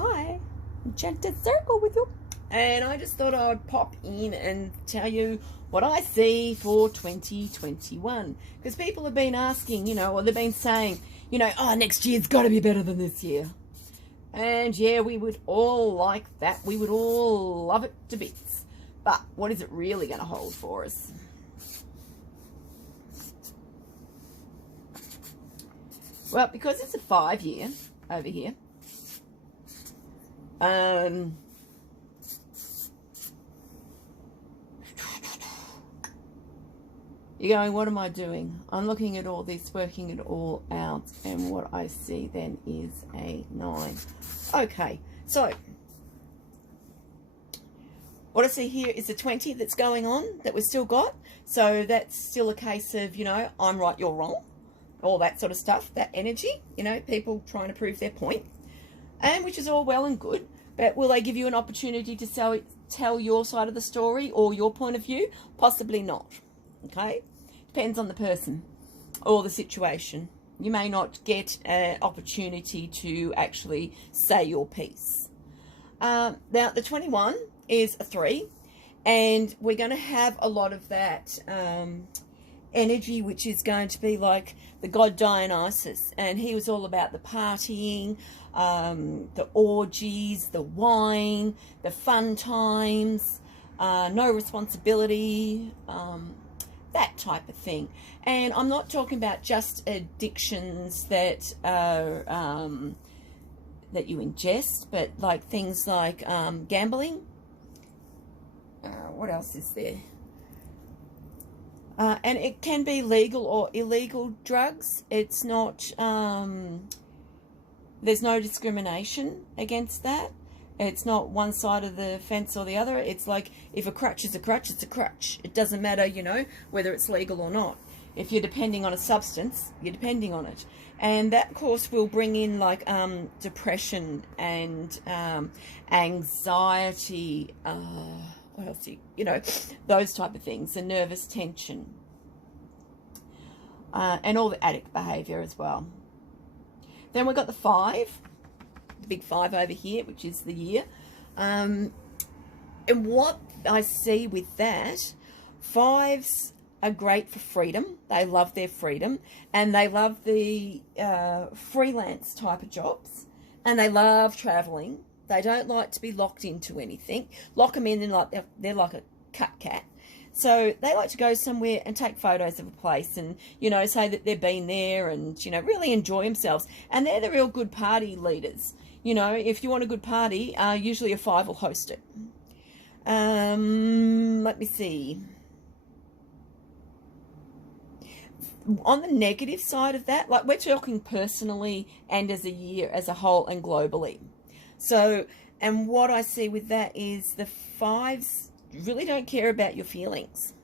Hi, Enchanted Circle with you. And I just thought I'd pop in and tell you what I see for 2021. Because people have been asking, or they've been saying, oh, next year's got to be better than this year. And yeah, we would all like that. We would all love it to bits. But what is it really going to hold for us? Well, because it's a 5-year over here, you're going, what am I doing? I'm looking at all this, working it all out, and what I see then is a 9. Okay, so what I see here is a 20 that's going on, that we've still got. So that's still a case of, I'm right, you're wrong. All that sort of stuff, that energy, people trying to prove their point. And which is all well and good, but will they give you an opportunity to tell your side of the story or your point of view? Possibly not. Okay, depends on the person or the situation. You may not get an opportunity to actually say your piece. Now, the 21 is a 3, and we're going to have a lot of that energy, which is going to be like the god Dionysus, and he was all about the partying, the orgies, the wine, the fun times, no responsibility, that type of thing. And I'm not talking about just addictions that are that you ingest, but like things like gambling. What else is there? And it can be legal or illegal drugs. It's not, there's no discrimination against that. It's not one side of the fence or the other. It's like, if a crutch is a crutch, it's a crutch. It doesn't matter, whether it's legal or not. If you're depending on a substance, you're depending on it. And that, of course, will bring in like depression and anxiety, what else? Those type of things, the nervous tension, and all the addict behavior as well. Then we've got the 5, the big 5 over here, which is the year. And what I see with that, 5s are great for freedom. They love their freedom, and they love the freelance type of jobs, and they love traveling. They don't like to be locked into anything. Lock them in and like they're like a cut cat. So they like to go somewhere and take photos of a place and, say that they've been there and, really enjoy themselves. And they're the real good party leaders. If you want a good party, usually a 5 will host it. Let me see. On the negative side of that, like we're talking personally and as a year as a whole and globally. So, and what I see with that is the 5s really don't care about your feelings.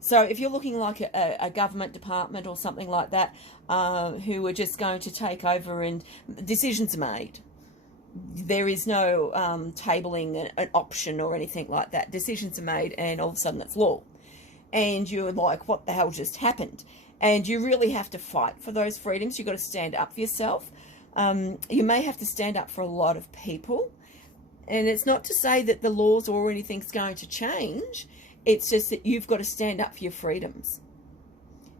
So if you're looking like a government department or something like that, who are just going to take over and decisions are made, there is no tabling an option or anything like that. Decisions are made and all of a sudden it's law. And you're like, what the hell just happened? And you really have to fight for those freedoms. You've got to stand up for yourself. You may have to stand up for a lot of people. And it's not to say that the laws or anything's going to change. It's just that you've got to stand up for your freedoms.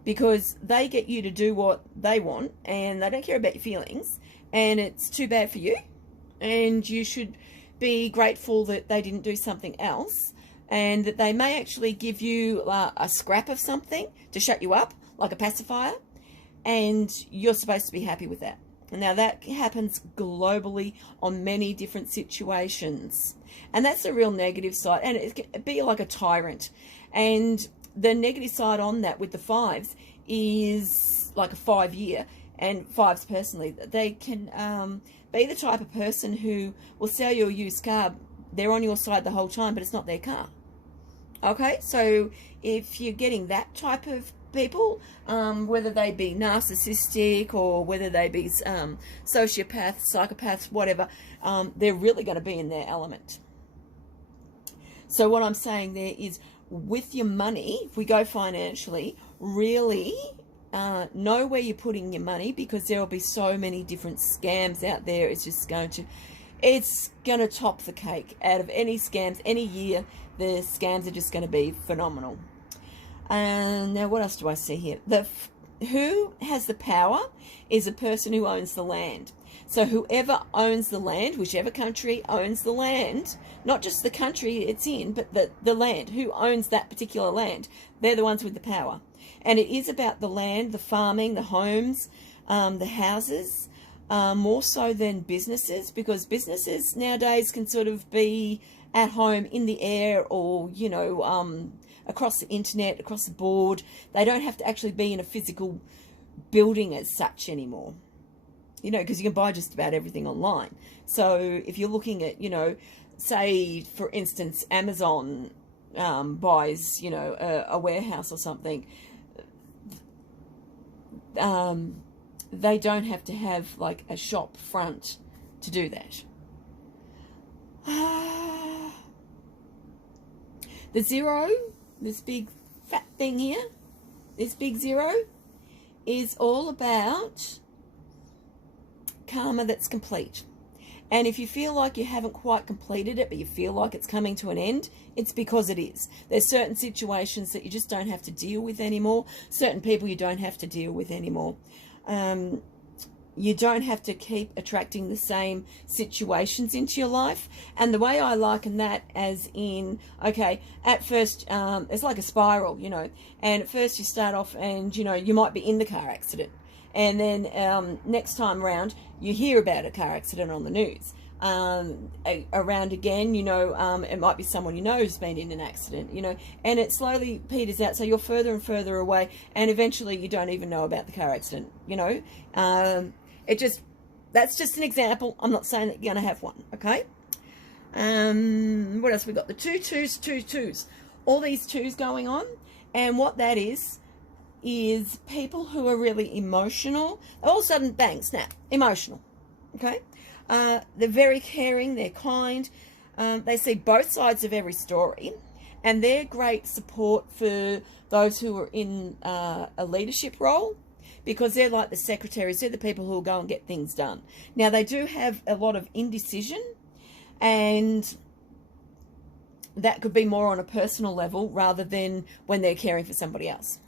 Because they get you to do what they want, and they don't care about your feelings. And it's too bad for you. And you should be grateful that they didn't do something else. And that they may actually give you a scrap of something to shut you up, like a pacifier. And you're supposed to be happy with that. Now, that happens globally on many different situations. And that's the real negative side. And it can be like a tyrant. And the negative side on that with the 5s is like a 5-year. And 5s personally, they can be the type of person who will sell you a used car. They're on your side the whole time, but it's not their car. Okay, so if you're getting that type of people, whether they be narcissistic or whether they be sociopaths, psychopaths, whatever, they're really going to be in their element. So what I'm saying there is, with your money, if we go financially, really know where you're putting your money, because there will be so many different scams out there. It's just going to It's going to top the cake. Out of any scams, any year, the scams are just going to be phenomenal. And now what else do I see here? Who has the power is a person who owns the land. So whoever owns the land, whichever country owns the land, not just the country it's in, but the land, who owns that particular land, they're the ones with the power. And it is about the land, the farming, the homes, the houses, more so than businesses, because businesses nowadays can sort of be at home in the air or, you know, across the internet, across the board. They don't have to actually be in a physical building as such anymore. You know, because you can buy just about everything online. So if you're looking at, you know, say, for instance, Amazon buys, you know, a warehouse or something, they don't have to have, like, a shop front to do that. The zero, this big fat thing here, this big zero, is all about karma that's complete. And if you feel like you haven't quite completed it, but you feel like it's coming to an end, it's because it is. There's certain situations that you just don't have to deal with anymore. Certain people you don't have to deal with anymore. You don't have to keep attracting the same situations into your life. And the way I liken that as in, okay, at first, it's like a spiral, you know, and at first you start off and, you know, you might be in the car accident. And then next time around, you hear about a car accident on the news. Around again, you know, it might be someone you know who's been in an accident, you know, and it slowly peters out. So you're further and further away, and eventually you don't even know about the car accident, you know. That's just an example. I'm not saying that you're going to have one, okay? What else we got? The two twos. All these twos going on, and what that is people who are really emotional. All of a sudden, bang, snap, emotional, okay? They're very caring, they're kind, they see both sides of every story, and they're great support for those who are in a leadership role, because they're like the secretaries, they're the people who will go and get things done. Now, they do have a lot of indecision, and that could be more on a personal level rather than when they're caring for somebody else.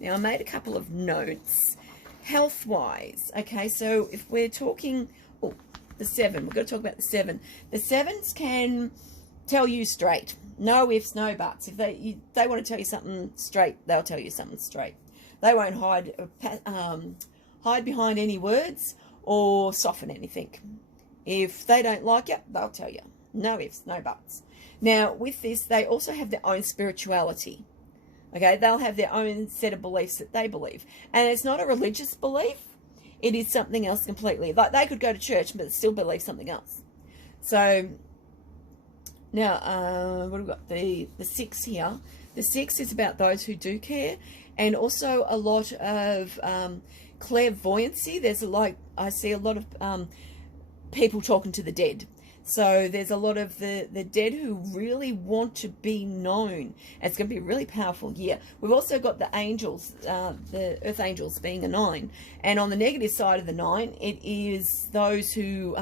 Now, I made a couple of notes. Health-wise, okay, so if we're talking, the 7, we've got to talk about the 7. The 7s can tell you straight. No ifs, no buts. If they want to tell you something straight, they'll tell you something straight. They won't hide behind any words or soften anything. If they don't like it, they'll tell you. No ifs, no buts. Now, with this, they also have their own spirituality. Okay, they'll have their own set of beliefs that they believe. And it's not a religious belief. It is something else completely. Like, they could go to church, but still believe something else. So, now, what have we got? The 6 here. The 6 is about those who do care. And also a lot of clairvoyancy. I see a lot of people talking to the dead. So there's a lot of the dead who really want to be known. It's going to be a really powerful year. We've also got the angels, the earth angels being a 9. And on the negative side of the 9, it is those who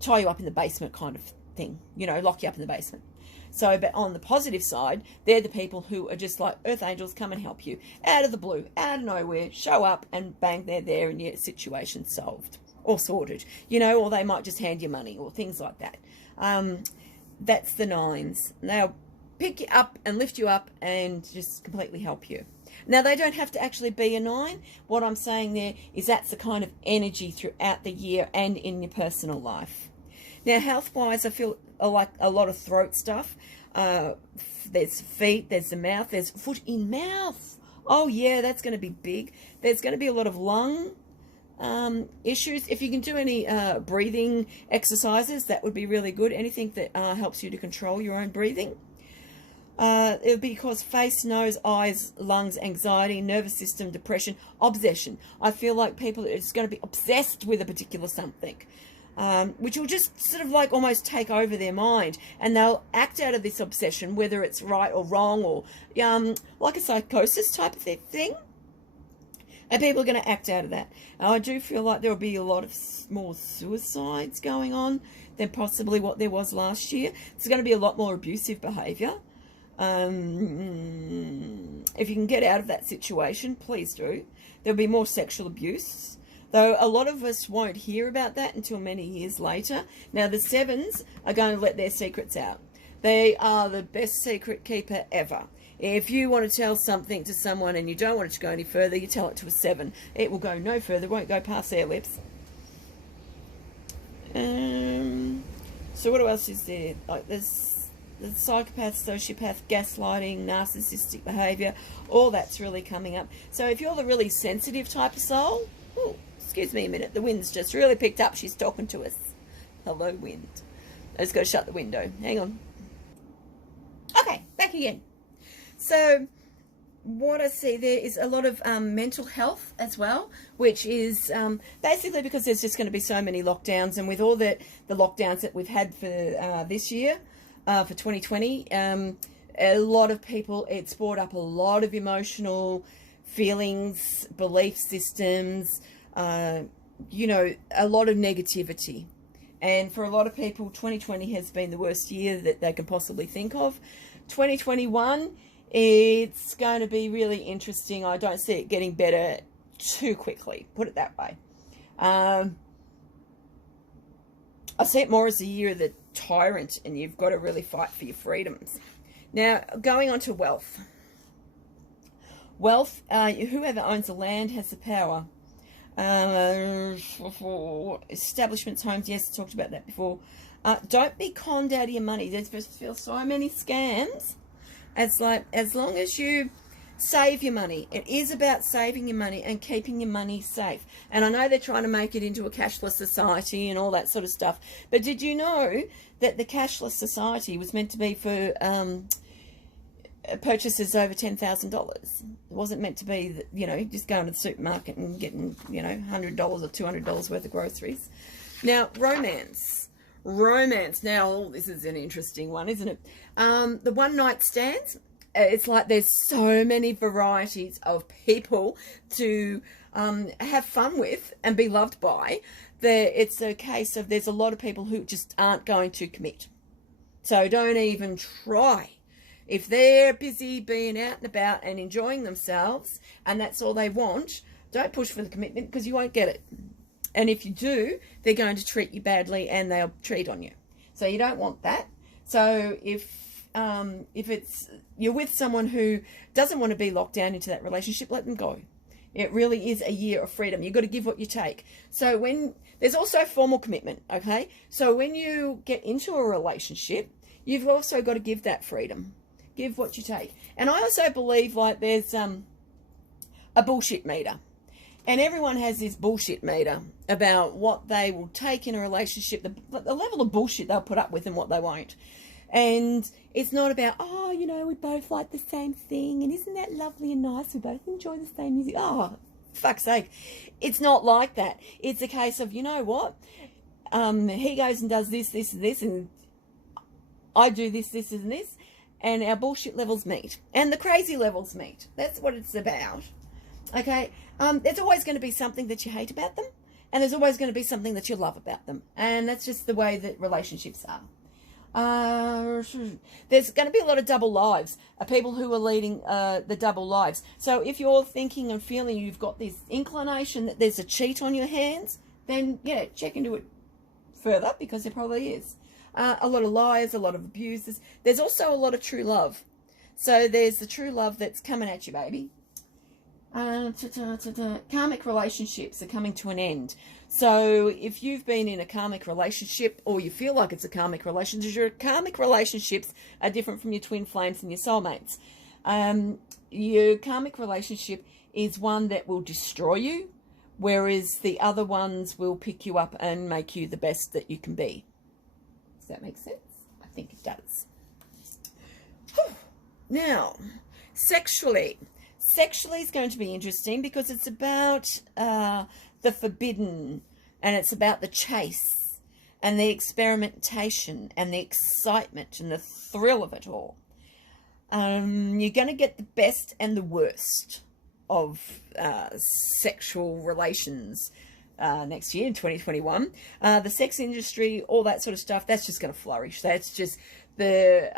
tie you up in the basement kind of thing. You know, lock you up in the basement. So, but on the positive side, they're the people who are just like, earth angels, come and help you. Out of the blue, out of nowhere, show up and bang, they're there and your situation's solved. Or sorted, you know, or they might just hand you money or things like that. That's the 9s. They'll pick you up and lift you up and just completely help you. Now, they don't have to actually be a 9. What I'm saying there is that's the kind of energy throughout the year and in your personal life. Now, health-wise, I feel like a lot of throat stuff. There's feet, there's the mouth, there's foot in mouth. Oh, yeah, that's going to be big. There's going to be a lot of lung issues. If you can do any breathing exercises, that would be really good. Anything that helps you to control your own breathing. It would be because face, nose, eyes, lungs, anxiety, nervous system, depression, obsession. I feel like people are just going to be obsessed with a particular something, which will just sort of like almost take over their mind, and they'll act out of this obsession, whether it's right or wrong, or like a psychosis type of thing. And people are going to act out of that. And I do feel like there will be a lot of more suicides going on than possibly what there was last year. There's going to be a lot more abusive behaviour. If you can get out of that situation, please do. There'll be more sexual abuse. Though a lot of us won't hear about that until many years later. Now, the sevens are going to let their secrets out. They are the best secret keeper ever. If you want to tell something to someone and you don't want it to go any further, you tell it to a 7. It will go no further, won't go past their lips. So what else is there? Like there's the psychopath, sociopath, gaslighting, narcissistic behaviour. All that's really coming up. So if you're the really sensitive type of soul, ooh, excuse me a minute, the wind's just really picked up. She's talking to us. Hello, wind. I just got to shut the window. Hang on. Okay, back again. So what I see there is a lot of mental health as well, which is basically because there's just going to be so many lockdowns, and with all the lockdowns that we've had for this year, for 2020, a lot of people, it's brought up a lot of emotional feelings, belief systems, you know, a lot of negativity. And for a lot of people, 2020 has been the worst year that they can possibly think of. 2021, it's going to be really interesting. I don't see it getting better too quickly, put it that way. I see it more as a year of the tyrant, and you've got to really fight for your freedoms. Now, going on to wealth. Wealth, whoever owns the land has the power. For establishments, homes, yes, I talked about that before. Don't be conned out of your money. There's still so many scams. It's like, as long as you save your money, it is about saving your money and keeping your money safe. And I know they're trying to make it into a cashless society and all that sort of stuff. But did you know that the cashless society was meant to be for purchases over $10,000? It wasn't meant to be, you know, just going to the supermarket and getting, you know, $100 or $200 worth of groceries. Now, romance. Now, this is an interesting one, isn't it? The one night stands. It's like there's so many varieties of people to have fun with and be loved by. It's a case of there's a lot of people who just aren't going to commit. So don't even try. If they're busy being out and about and enjoying themselves and that's all they want, don't push for the commitment, because you won't get it. And if you do, they're going to treat you badly and they'll cheat on you. So you don't want that. So if it's you're with someone who doesn't want to be locked down into that relationship, let them go. It really is a year of freedom. You've got to give what you take. So when there's also formal commitment, okay? So when you get into a relationship, you've also got to give that freedom. Give what you take. And I also believe like there's a bullshit meter. And everyone has this bullshit meter about what they will take in a relationship, the level of bullshit they'll put up with and what they won't. And it's not about, oh, you know, we both like the same thing, and isn't that lovely and nice? We both enjoy the same music. Oh, fuck's sake. It's not like that. It's a case of, you know what? He goes and does this, this, and this, and I do this, this, and this, and our bullshit levels meet. And the crazy levels meet. That's what it's about. Okay? There's always going to be something that you hate about them, and there's always going to be something that you love about them. And that's just the way that relationships are. There's going to be a lot of double lives, people who are leading the double lives. So if you're thinking and feeling you've got this inclination that there's a cheat on your hands, then, yeah, check into it further, because there probably is. A lot of liars, a lot of abusers. There's also a lot of true love. So there's the true love that's coming at you, baby. Karmic relationships are coming to an end. So if you've been in a karmic relationship, or you feel like it's a karmic relationship, your karmic relationships are different from your twin flames and your soulmates. Your karmic relationship is one that will destroy you, whereas the other ones will pick you up and make you the best that you can be. Does that make sense? I think it does. Now, sexually is going to be interesting, because it's about the forbidden, and it's about the chase and the experimentation and the excitement and the thrill of it all. You're going to get the best and the worst. sexual relations next year in 2021. The sex industry, all that sort of stuff, that's just going to flourish. That's just the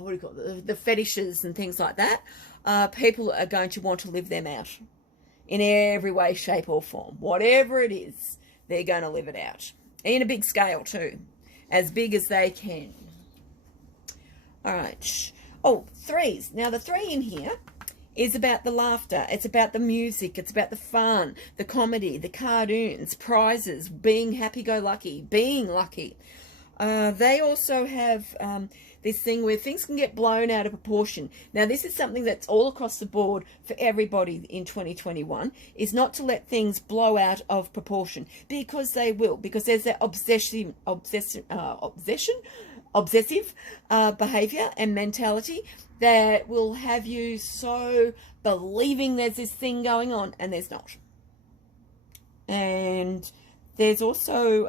what do you call it? The fetishes and things like that. People are going to want to live them out in every way, shape, or form. Whatever it is, they're going to live it out in a big scale too, as big as they can. All right. Oh, threes. Now the 3 in here is about the laughter. It's about the music. It's about the fun, the comedy, the cartoons, prizes, being happy-go-lucky, being lucky. They also have this thing where things can get blown out of proportion. Now, this is something that's all across the board for everybody in 2021, is not to let things blow out of proportion, because they will, because there's that obsessive behavior and mentality that will have you so believing there's this thing going on, and there's not. And there's also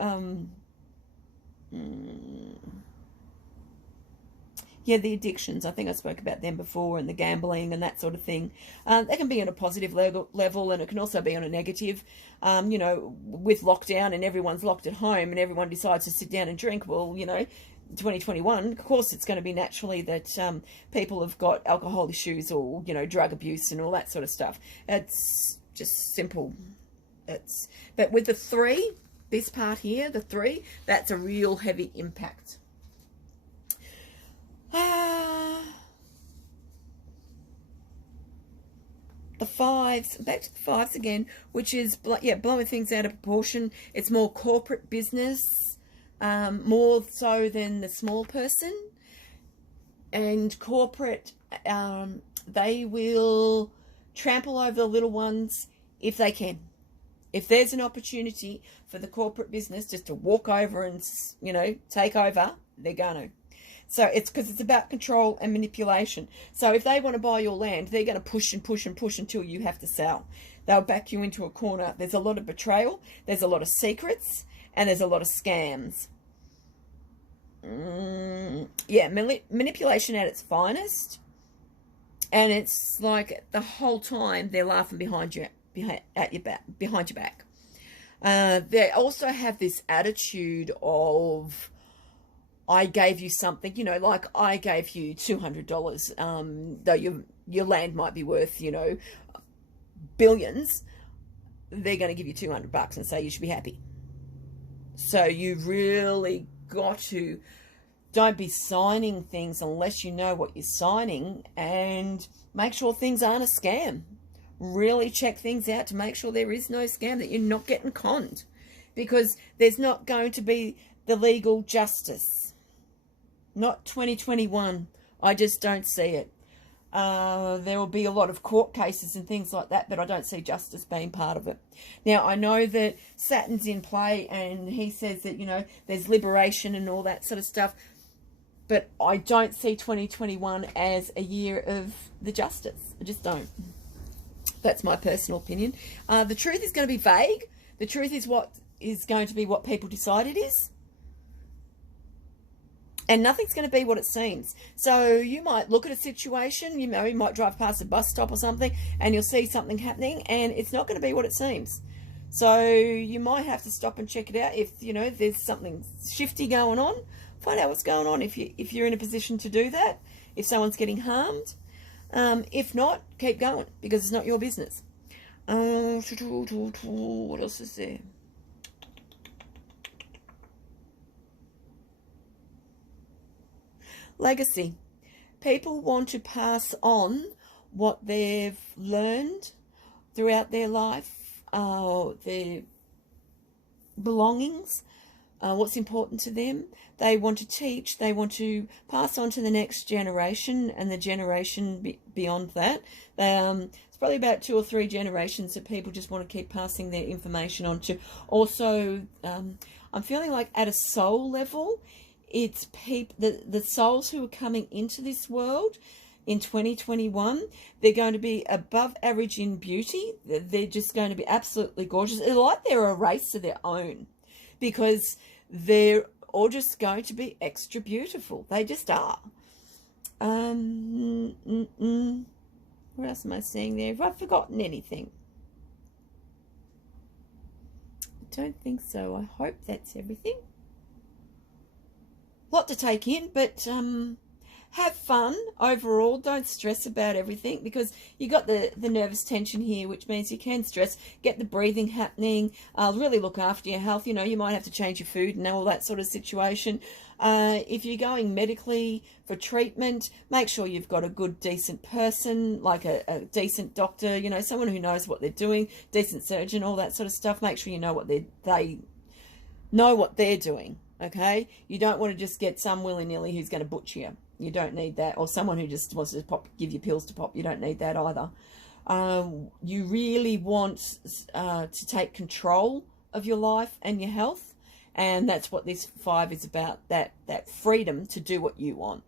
the addictions. I think I spoke about them before, and the gambling and that sort of thing. That can be on a positive level, and it can also be on a negative. With lockdown and everyone's locked at home and everyone decides to sit down and drink, well, 2021, of course, it's going to be naturally that people have got alcohol issues or, drug abuse and all that sort of stuff. It's just simple. But with the 3, this part here, the 3, that's a real heavy impact. The 5s, back to the 5s again, which is, blowing things out of proportion. It's more corporate business, more so than the small person. And corporate, they will trample over the little ones if they can. If there's an opportunity for the corporate business just to walk over and, take over, they're going to. So it's because it's about control and manipulation. So if they want to buy your land, they're going to push and push and push until you have to sell. They'll back you into a corner. There's a lot of betrayal. There's a lot of secrets. And there's a lot of scams. Manipulation at its finest. And it's like the whole time they're laughing behind your back. They also have this attitude of, I gave you something, like I gave you $200, though your land might be worth, billions. They're going to give you $200 and say you should be happy. So you really got to, don't be signing things unless you know what you're signing, and make sure things aren't a scam. Really check things out to make sure there is no scam, that you're not getting conned, because there's not going to be the legal justice. Not 2021. I just don't see it. There will be a lot of court cases and things like that, but I don't see justice being part of it. Now, I know that Saturn's in play, and he says that, there's liberation and all that sort of stuff, but I don't see 2021 as a year of the justice. I just don't. That's my personal opinion. The truth is going to be vague. The truth is what is going to be what people decide it is. And nothing's going to be what it seems. So you might look at a situation, you might drive past a bus stop or something, and you'll see something happening, and it's not going to be what it seems. So you might have to stop and check it out. If, there's something shifty going on, find out what's going on if you're in a position to do that, if someone's getting harmed. If not, keep going, because it's not your business. What else is there? Legacy. People want to pass on what they've learned throughout their life, their belongings, what's important to them. They want to teach, they want to pass on to the next generation and the generation beyond that. It's probably about 2 or 3 generations that people just want to keep passing their information on to. Also, I'm feeling like at a soul level, it's the souls who are coming into this world in 2021, they're going to be above average in beauty. They're just going to be absolutely gorgeous. It's like they're a race of their own, because they're all just going to be extra beautiful. They just are. What What else am I seeing there? Have I forgotten anything? I don't think so. I hope that's everything. Lot to take in, but have fun overall. Don't stress about everything, because you got the nervous tension here, which means you can stress. Get the breathing happening. Really look after your health. You know, you might have to change your food and all that sort of situation. If you're going medically for treatment, make sure you've got a good, decent person, like a decent doctor, you know, someone who knows what they're doing, decent surgeon, all that sort of stuff. Make sure you know what they know what they're doing. Okay, you don't want to just get some willy-nilly who's going to butcher you. You don't need that. Or someone who just wants to give you pills to pop. You don't need that either. You really want to take control of your life and your health, and that's what this 5 is about. That freedom to do what you want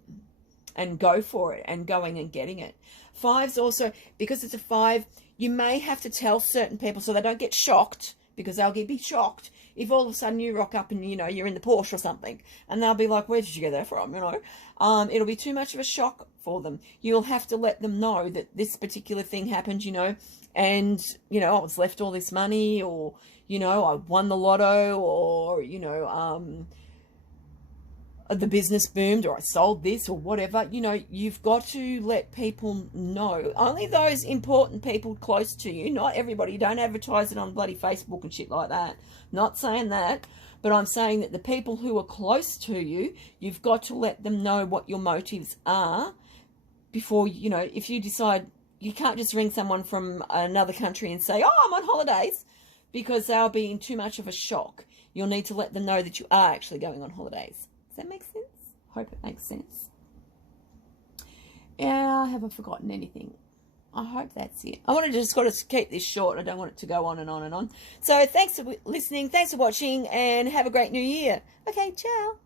and go for it, and going and getting it. 5s also, because it's a 5, you may have to tell certain people so they don't get shocked, because they'll be shocked if all of a sudden you rock up and, you know, you're in the Porsche or something, and they'll be like, where did you get that from, you know? It'll be too much of a shock for them. You'll have to let them know that this particular thing happened, you know, and, you know, I was left all this money, or, you know, I won the lotto, or, you know, the business boomed, or I sold this, or whatever. You know, you've got to let people know. Only those important people close to you, not everybody. Don't advertise it on bloody Facebook and shit like that. Not saying that, but I'm saying that the people who are close to you, you've got to let them know what your motives are before, you know, if you decide, you can't just ring someone from another country and say, oh, I'm on holidays, because they'll be in too much of a shock. You'll need to let them know that you are actually going on holidays. Does that make sense? Hope it makes sense. Yeah, I haven't forgotten anything. I hope that's it. I want to just got to keep this short. I don't want it to go on and on and on. So thanks for listening. Thanks for watching, and have a great new year. Okay, ciao.